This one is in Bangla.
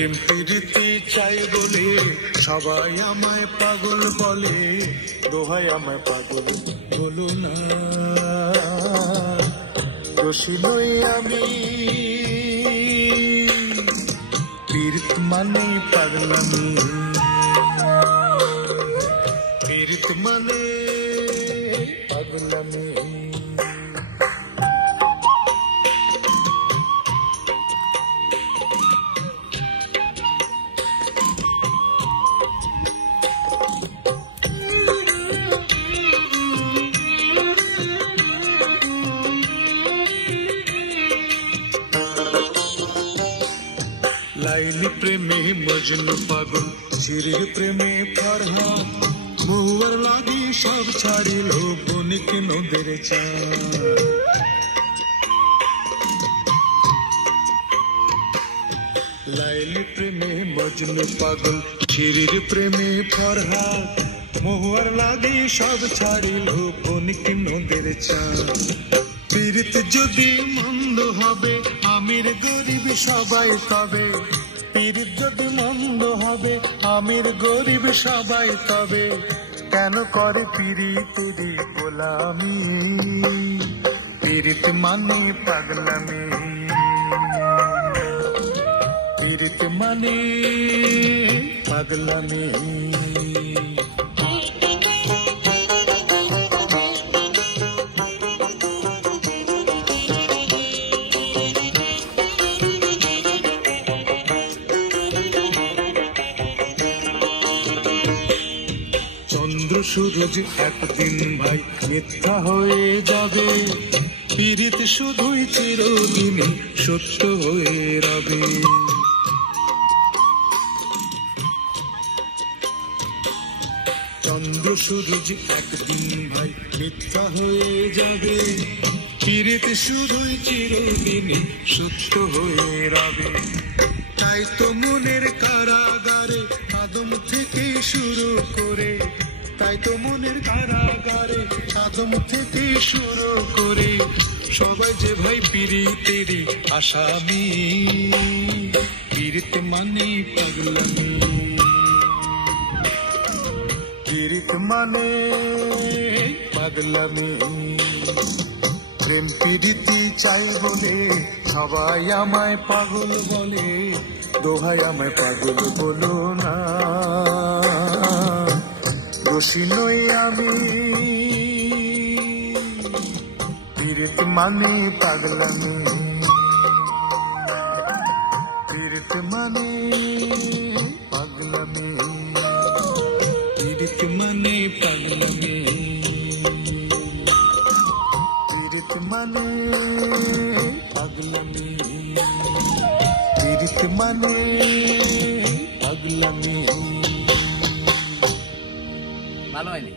প্রেম প্রীতি চাই বলে সবাই আমায় পাগল বলে, দোহাই আমায় পাগল বলো না। দোষী নই আমি, পীড়িত মানে পাগলামি, পীড়িত মানে পাগলামি। লাইলি প্রেমে মজনু পাগল, ঝিরির প্রেমে ফরহাদ, মহুয়ার লাগি সব ছাড়িল বণিক নদের চাঁদ। লাইলি প্রেমে মজনু পাগল, ঝিরির প্রেমে ফরহাদ, মহুয়ার লাগি সব ছাড়িল বণিক নদের চাঁদ। পীড়িত যদি মন্দ হবে আমির গরিব সবাই তবে, পীড়িত যদি মন্দ হবে আমির গরিব সবাই তবে, কেন করে পীড়িতেরই গোলামি, পীড়িত মানে পাগলামি, পীড়িত মানে পাগলামি। চন্দ্র সূরজ একদিন ভাই মিথ্যা হয়ে যাবে, পীড়িত শুধুই চিরদিনই সত্য হয়ে রবে। চন্দ্র সূরজ একদিন ভাই মিথ্যা হয়ে যাবে, পীড়িত শুধুই চিরদিনই সত্য হয়ে রবে। তাই তো মনের কারাগারে আদম থেকে শুরু করে, তাই তো মনের কারাগারে আদম থেকে শুরু করে, সবাই যে ভাই পীড়িতেরই আসামি, পীড়িত মানে পাগলামি, পীড়িত মানে পাগলামি। প্রেম প্রীতি চাই বলে সবাই আমায় পাগল বলে, দোহাই আমায় পাগল বলো না। দোষী নই আমি, পীড়িত মানে পাগলামি, পীড়িত মানে পাগলামি, পীড়িত মানে পাগলামি, পীড়িত মানে পাগলামি, পীড়িত মানে পাগলামি। ভালো হয়নি।